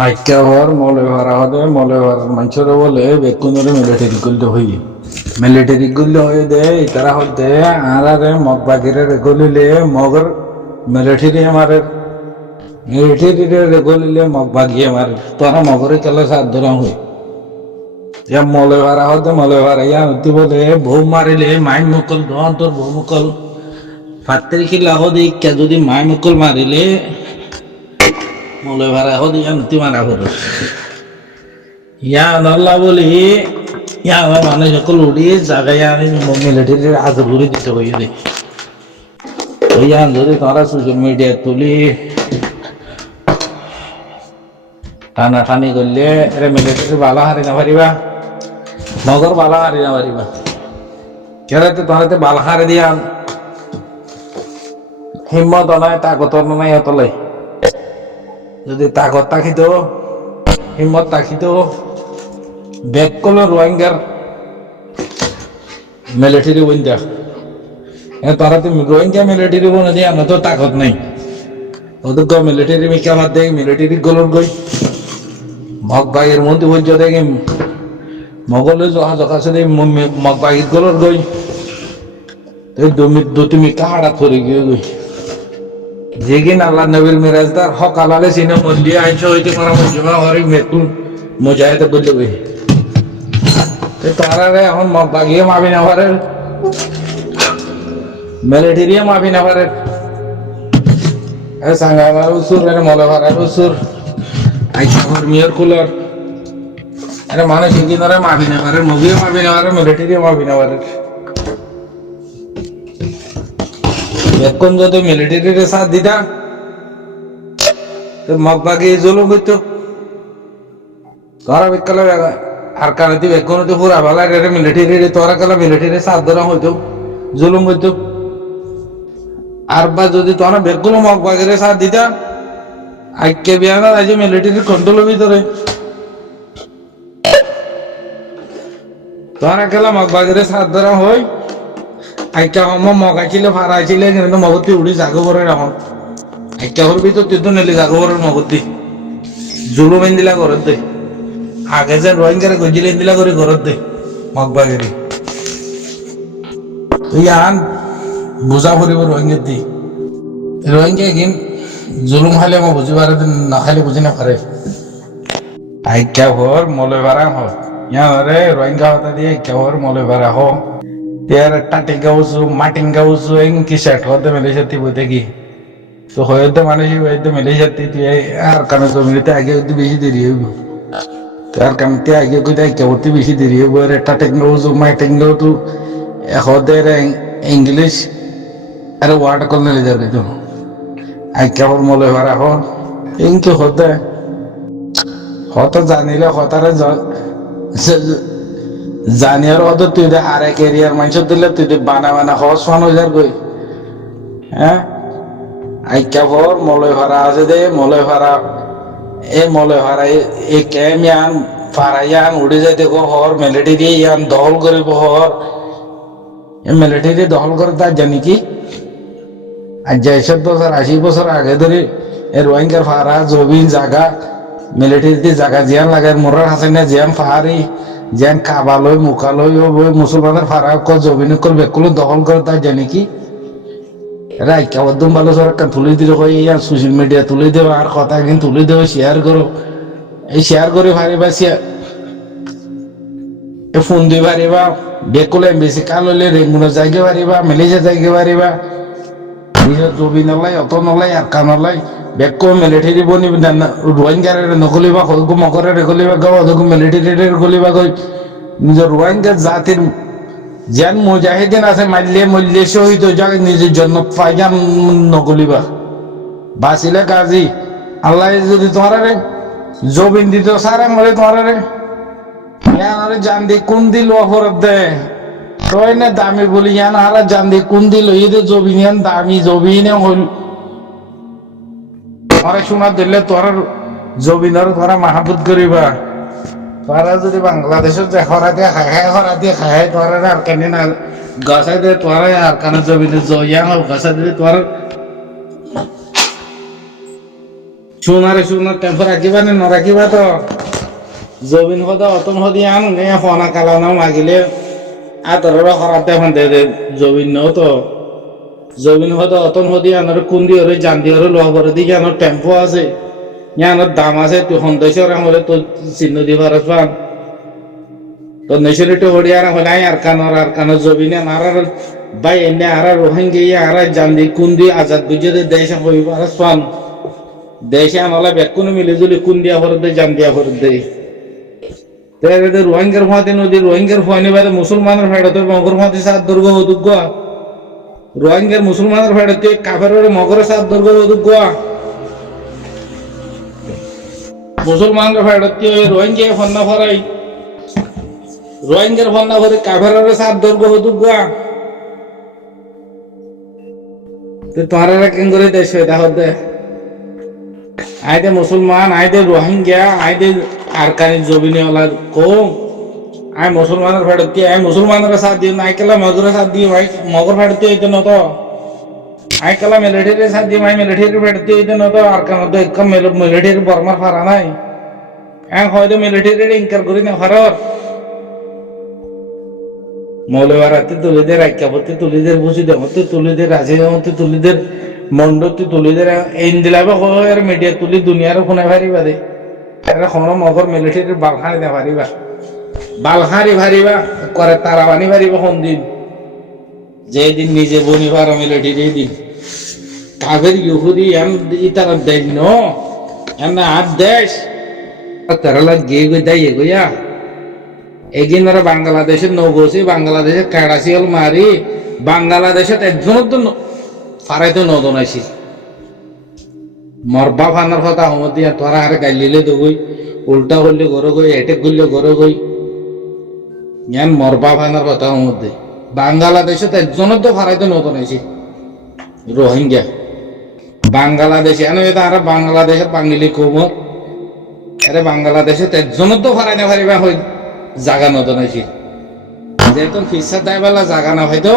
আইক্যাভর মলে ভাড়া হলে মলে ভাড়া মানুষের বলে বেকুনের মিলিটারি গুলো হই মিলিটারি গুলো হয়ে দে তারা হতে আরে মগ বাগিরে রেগুলিলে মগর মিলিটারি আমারে মিলিটারি রেগুলিলে মগ বাগিয়ে মারে তোরা মগরে চলে সাত ধরা হই ইয়া মলে ভাড়া হতে মলে ভাড়া ইয়া হতে বলে বউ মারিলে মাই মুকল দন তোর বউ মুকল ফাত্তের খিলা হদি কে যদি মাই মুকল মারিলে মলে ভাড়া হদি ইয়া নতি মারা হলো ইয়া আল্লাহ বলি ইয়া আমার মানুষ সকল উড়ি জায়গায় আমি মিলিটারির আজর ঘুরে দিতে হই রে ইয়া যদি তোরা সোশ্যাল মিডিয়া তুলি টানা টানি করলে এরে মিলিটারি বালা হারি না পারিবা মগর বালা হারি না পারিবা কেরাতে তোরাতে বালা হারি দিয়া হিম্মত নয় তাকত নাই অতলে যদি তাকত থাকিত হিম্মত থাকিত ব্যাক করলো রোহিঙ্গার মিলিটারি বইন্দা তারা তো রোহিঙ্গা মিলিটারি বনে দিয়ে আমরা তো তাকত নাই ওদের গো মিলিটারি মিকা ভাত দেয় মিলিটারি গলর গই মগ বাইয়ের মধ্যে বলছ দেখে মগলে জহা জকাছে দেয় মগ বাইর গলর গই তুমি কাহাড়া থরে গিয়ে গই যেগিন আল্লাহ নবীর মিরাজদার হক আলালে সিনে মন্দির আইছ হইতে করা মজমা হরি মেতু মুজাহিদ বললে গই তারা এখন মগ বাগিয়ে মাবি না পারে মিলিটারিও মাবি না পারে সাঙ্গার উসুর মলে ভাড়ার উসুর আইসাফর মিয়র কুলার আরে মানুষ কিনারে মাবি না পারে মুভিও মাবি না পারে মিলিটারিও মাবি না পারে এখন যদি মিলিটারির সাথ দিতা তো মগ বাগিয়ে জুলুম করতো তোরা বিকালে আর কানাতি এখন তো পুরা ভালো মিলিটারি তোরা কালা মিলিটারি সাথ ধরা হইতো জুলুম করতো আর বা যদি তোরা বেগুলো মগ বাগের সাথ দিতা আইকে বিয়ানা আজ মিলিটারি কন্ট্রোলের ভিতরে তোরা কালা মগ বাগের সাথ ধরা হয় আইকা হম মগাইছিলে ফারাইছিলে কিন্তু মগতি উড়ি জাগো করে রাখুন আইকা হর ভিতর তুই তো নেলি জাগো করে মগতি জুলুম দিলা ঘরত দে আগে যে রোহিঙ্গারে গজিলে দিলা করে ঘরত দে মগ বাগেরি তুই আন বুঝা পড়িব রোহিঙ্গা দি রোহিঙ্গা গিন জুলুম খালে মই বুঝি পারে না খালে বুঝি না পারে আইকা হর মলে ভাড়া হ ইয়ারে রোহিঙ্গা হতা দিয়ে আইকা হর মলে ভাড়া হ यार टाटे गावसु माटिंग गावसु एंकी सेट होते मिलेशाती बोलते की तो होते मानुषी वैद्य मिलेशाती ती यार काना तो मिलते आगे होती बेशी देरी है यार काम ते आगे कोई क्या होती बेशी देरी है वो रे टाटे गावसु माटिंग गाव तू होते रे इंग्लिश अरे वार्ड करने ले जाते तो आई क्या और मोले वाला हो इनके होता जाने ले होता रे জানিয়ার হতো তুই আর এক এরিয়ার মানুষ দিলে তুই বানা হস ফান হয়ে যার গই হ্যাঁ আইকা ভর মলয় ভাড়া আছে দে মলয় ভাড়া এ মলয় ভাড়া এ ক্যাম ইয়ান ফারাইয়ান উড়ে যায় দেখো হর মিলিটারি ইয়ান দখল করিব হর এ মিলিটারি দখল করে তার জানি কি আজ 70 বছর 80 বছর আগে ধরে এ রোহিঙ্গার ফারা জবিন জায়গা মিলিটারিতে জায়গা জিয়ান লাগায় মোরার হাসেন না জিয়ান ফাহারি যেন কাবালয় মুখালয় মুসলমানের ফারা জমিন করবে এগুলো দখল করে তাই জানি কি রাইকা একদম ভালো সরকার তুলে দিলে ইয়ার সোশ্যাল মিডিয়া তুলে দেবো আর কথা একদিন তুলে দেবো শেয়ার করো এই শেয়ার করে পারিবা ফোন দিয়ে পারিবা বেকুলে বেশি কাল হলে রেগুলার যাইতে পারিবা মালয়েশিয়া যাইতে পারিবা নিজের জমি নলাই অত নলাই আর কা নলাই বেকো মিলিটারি বনি রোহিঙ্গার নকলিবা হগু মকরে রেগলিবা গাও হগু মিলিটারি গলিবা গই নিজের রোহিঙ্গা জাতির যেন মুজাহিদিন আছে মারলে মূল্যে শহীদ হয়ে যায় নিজের জন্য পাইজান নগলিবা বাঁচিলে কাজী আল্লাহ যদি তোমার রে জবিন দিত সারা মরে তোমার রে জান দি কোন দিল অপরাধ দে তোই না দামি বলি ইয়ান হারা জান দি কোন দিল ঈদে জবিন ইয়ান দামি জবিনে হইল তোরা শোনা দিলে তোর জবিনের তোরা মাহবুত করিবা তোরা যদি বাংলাদেশের যে খরা দিয়ে খায় তোরা আর কেন না গাছা দিয়ে তোরা আর কানে জবিনে জয়াং গাছা দিয়ে তোর সোনার টেম্পো রাখিবা নে নরাখিবা তো জবিন হদ অতন হদি আন নে ফনা কালা নাম লাগিলে আতর খরাব দেখুন দে দে জবিন ন তো জবিন হদ অতন হদি আনার কুন্দি হরে জান্দি হরে লোহ করে দিকে আনার টেম্পো আছে ইয়ানোর দাম আছে তুই সন্দেশের হলে তো চিহ্ন দিবার পান তো নেশরিটি হরিয়ার হলে আর কানোর জবিনে আর ভাই এনে আর রোহিঙ্গি আর জান্দি কুন্দি আজাদ বুঝে দেশে হইবার পান দেশে আনালে বেকুনো মিলিজুলি কুন্দিয়া ভরে দে জান্দিয়া ভরে দে রোহিঙ্গার ফাঁতে নদী রোহিঙ্গার ফানি বাদে মুসলমানের ফেড়তে মগর ফাঁতে সাত দুর্গ হদুক রোহিঙ্গার মুসলমানের ফেড়তে কাফের মগরের সাত দুর্গ হদুক মুসলমানের ফেড়তে রোহিঙ্গা ফন্না ফরাই রোহিঙ্গার ফন্না ফরে কাফের সাত দুর্গ হদুক তোমারা কেন করে দেশ দে আইদে মুসলমান আইদে রোহিঙ্গা আইদে আরকানি জবিনে ওলা কম আই মুসলমানের ফেড়তে আই মুসলমানের সাথ দিও আই কেলা মগরের সাথ দিও আই মগর ফেড়তে হইতে ন তো আই কেলা মিলিটারির সাথ দিও আই মিলিটারি ফেড়তে হইতে ন তো আরকান তো একদম মিলিটারি বর্মার ফারা নাই আই হয়তো মিলিটারি ইনকার করি না ফারর মৌলবারাতে তুলিদের রাজ্ঞাপতি তুলিদের বুঝি দেমতে তুলিদের রাজে দেমতে তুলিদের মন্ডতি তুলিদের এন দিলাবে হয় মিডিয়া তুলি দুনিয়ার শুনে পারিবা দে এটা কোনো মগর মিলিটারির বালহারি দে পারিবা বালহারি ভারিবা করে তারা বানি পারিবা কোন দিন যেদিন নিজে বনি পারো মিলিটারি দিন কাবের ইহুদি এম ইতারা দেন নো এম না আর দেশ তারা লাগ গিয়ে গই দাই গইয়া এগিন বাংলাদেশের নৌগোসি বাংলাদেশের কাড়াশিয়াল মারি বাংলাদেশের একজনের তো ফারাইতো নদন আইসি মরবা ফানার কথা হমত দিয়া তোরা আর গাইলিলে দগই উল্টা করলে গরো গই এটেক করলে গরো গই জ্ঞান মরবা ফানার কথা হমত দে বাংলাদেশের একজনের তো ফারাইতো নদন আইসি রোহিঙ্গা বাংলাদেশে এনে এটা আর বাংলাদেশের বাঙালি কমত আরে বাংলাদেশে একজনের তো ফারাই না পারিবা হই জাগা নদন আইসি যেহেতু ফিসা দাইবেলা জাগা না হয়তো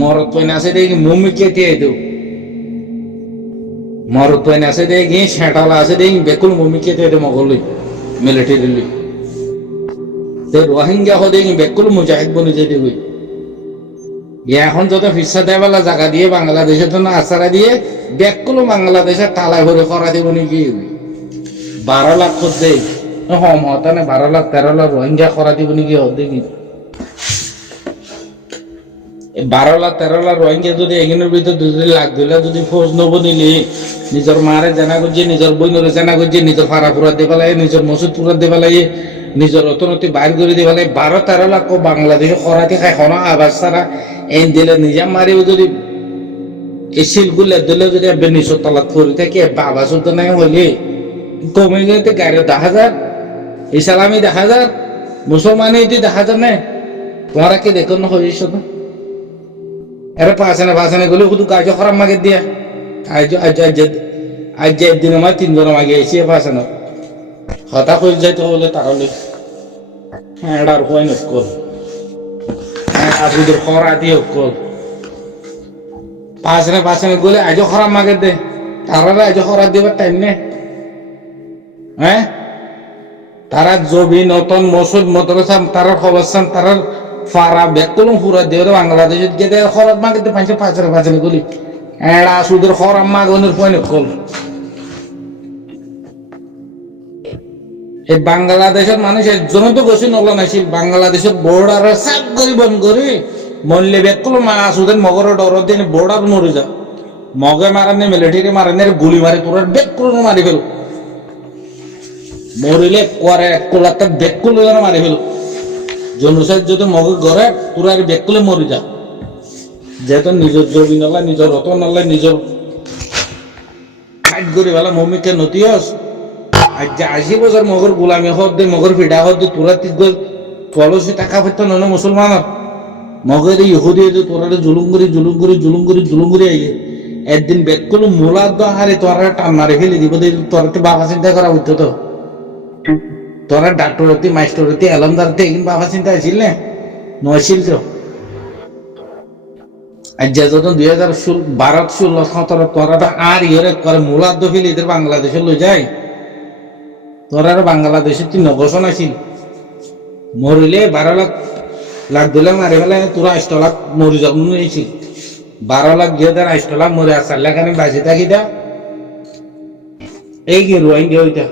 মরত পয়না আছে দেখি মুমি কেটে দেও মরত পয়না আছে দেখি সেটালা আছে দেখি বেকুল মুমি কেটে দে মগলই মিলিটারি লই তে রোহিঙ্গা হ দেখি বেকুল মুজাহিদ বনি যেতে হই এখন যত ফিসা দেবেলা জায়গা দিয়ে বাংলাদেশের জন্য আশ্রয় দিয়ে বেকুল বাংলাদেশের তালায় ভরে করা দিব নাকি 12 লাখ দে হম হতানে 12 লাখ 13 লাখ রোহিঙ্গা করা দিব নাকি দেখি 12 লাখ 13 লাখ রোহিঙ্গা যদি এগিনের ভিতরে 2 লাখ 2 লাখ যদি ফৌজ নব নিলি নিজের মারে জানা করছে নিজের বইনরে জানা করছে নিজের ফাড়া পুরা দেবা লাগে নিজের মসজিদ পুরা দেবা লাগে নিজের অর্থনীতি বাইর করে দেবা লাগে 12-13 লাখ বাংলাদেশে খরাতে খায় কোনো আবাস ছাড়া এই দিলে নিজে মারিব যদি এই শিলগুলো দিলে যদি নিচর তলাত পড়ে থাকে আবাস তো নাই হলে কমে গেলে গাড়ি 10,000 ইসলামী 10,000 মুসলমানই 10,000 নেই তোমরা কি দেখো না হয়েছ তো এরা পাশানে গেলে শুধু কাজ খারাপ মাগে দিয়া আজ একদিন আমার 3 জন মাগে এসে পাশানো হতাশ হয়ে যাইতে হলে তাহলে হ্যাঁ এটার হয় নকল হ্যাঁ আবুদের খরা দিয়ে কল পাশানে গেলে আজও খারাপ মাগে দে তারা আজও খরা দেবার টাইম নেই হ্যাঁ তারা জবি নতুন মসুদ মদ্রাসা তারা খবরসান তারা ফারা বেকুলম পুরা দেওয়া বাংলাদেশে গিয়ে খরচ মাগে পাঁচরে গলি এড়া সুদের খরাম মাগনের পয়নে কল এই বাংলাদেশের মানুষ একজন তো গছি নলা নাছিল বাংলাদেশের বর্ডার সাপ করি বন করি মরলে বেকুলম সুদের মগরের ডর দিয়ে বর্ডার মরে যা মগে মারানে মিলিটারি মারানে গুলি মারি তোর বেকুল মারি ফেল মরিলে করে কোলাতে বেকুল মারি ফেল জনসাদ যদি মগে ঘরে তোরা বেকুলে মরি যা যেহেতু নিজের জমি নলা নিজের রতন নলা নিজের ফাইট করে বেলা মমিকে নতিয়স আজ 80 বছর মগর গোলামি হদ দে মগর ফিডা হদ দে তোরা তিগ পলসি টাকা পেত নন মুসলমান মগের ইহুদি তোরা জুলুম করে আইয়ে একদিন বেকুল মোলাদ হারে তোরা টান মারে ফেলে দিব তোরা তো বাবা চিন্তা করা হইতো তো তোরা ডাক্তারতি মাস্টারতি এলমদারতি এগিন বাবা চিন্তা আছিল না নছিল তো আর যে যখন 2012-16-17 তোরা তো আর ইয়ে করে মূলাদ দফিল এদের বাংলাদেশে লই যায়, তোরা বাংলাদেশে 3 বছর আছিল মরিলে 12 লাখ লাখ দিলে মারি ফেলে তোরা 8 লাখ মরি যখন নিয়েছিল 12 লাখ দিয়ে দেয় 8 লাখ মরে আর 4 লাখ আমি বাঁচি থাকি দা এই কি রুয়াইন দিয়ে ওইটা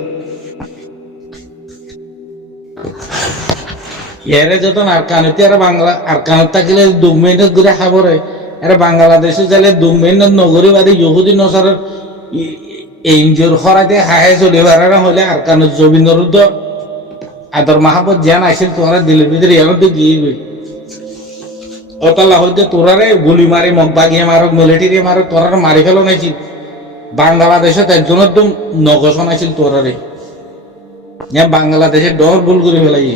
এরে যখন আর কানতে আর বাংলা আর কানত থাকিলে 2 মিনিট ঘুরে খাবরে এরা বাংলাদেশে যাইলে 2 মিনিট নগরী বাদে ইহুদি নসার এনজিওর খরাতে হাহে চলে বাড়ানো হলে আর কানত জবিন্দর তো আদর মাহাবত জ্ঞান আসিল তোরা দিলের ভিতরে এমন তো গিয়ে গই অতলা হইতে তোরারে গুলি মারি মগ বাগিয়ে মারক মিলিটারি মারক তোরার মারি ফেলো নাইছিল বাংলাদেশে একজনের তো নগসন আছিল তোরারে বাংলাদেশে ডর ভুল করে ফেলাই